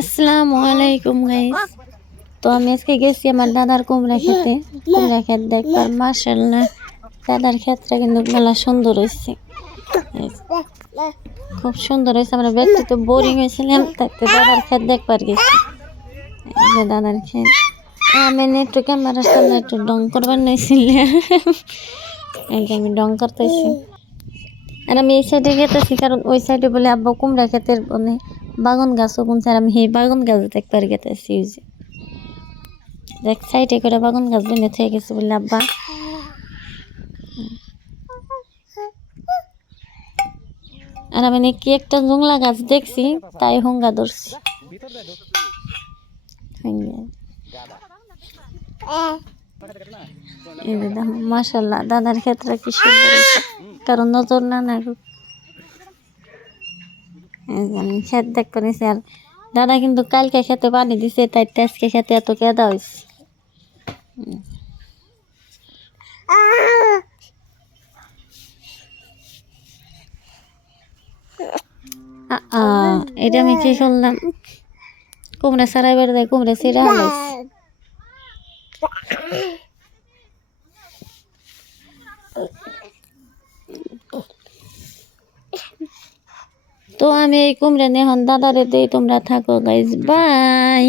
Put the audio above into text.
আসসালামু আলাইকুম গাইস। তো আমি আজকে গেছি আমার দাদার কুমড়া খেতে। কুমড়া ক্ষেত দেখবার মাশাআল্লাহ, দাদার ক্ষেতটা কিন্তু মেলা সুন্দর হয়েছে, খুব সুন্দর হয়েছে। আমরা ব্যক্তি তো বোরিং হয়েছিলাম, তাতে দাদার ক্ষেত দেখবার গেছি। এই যে দাদার ক্ষেত, আমি একটু ক্যামেরার সামনে একটু ডং করবার নিয়েছিলাম। এই যে আমি ডং করতেছি, আর আমি এই সাইডে গেতেছি কারণ ওই সাইডে বলে আব্বা কুমড়া ক্ষেতের মানে বাগান গাছও বুনছে, আর আমি সেই বাগান গাছ দেখবার গেতেছি। ওই যে দেখ সাইডে করে বাগান গাছ বুনে থেকে গেছে বলে আব্বা। আর আমি নাকি একটা জংলা গাছ দেখছি, তাই হুঙ্গা ধরছি। মাশাল্লাহ, দাদার ক্ষেত্রে কি সুন্দর হয়েছে, কারণ নজর না লাগুক। আমি ক্ষেত দেখ করেছি, আর দাদা কিন্তু কালকে খেতে পানি দিছে, তাই আজকে খেতে এত কেদা হয়েছে। এটা আমি কি করলাম, কুমড়া সারাইবার দেয় কুমড়া ছিঁড়া হলাইছি। তো আমি এই কুমড়া নিয়ে এখন দাদারে দিই, তোমরা থাকো গাইজ, বাই।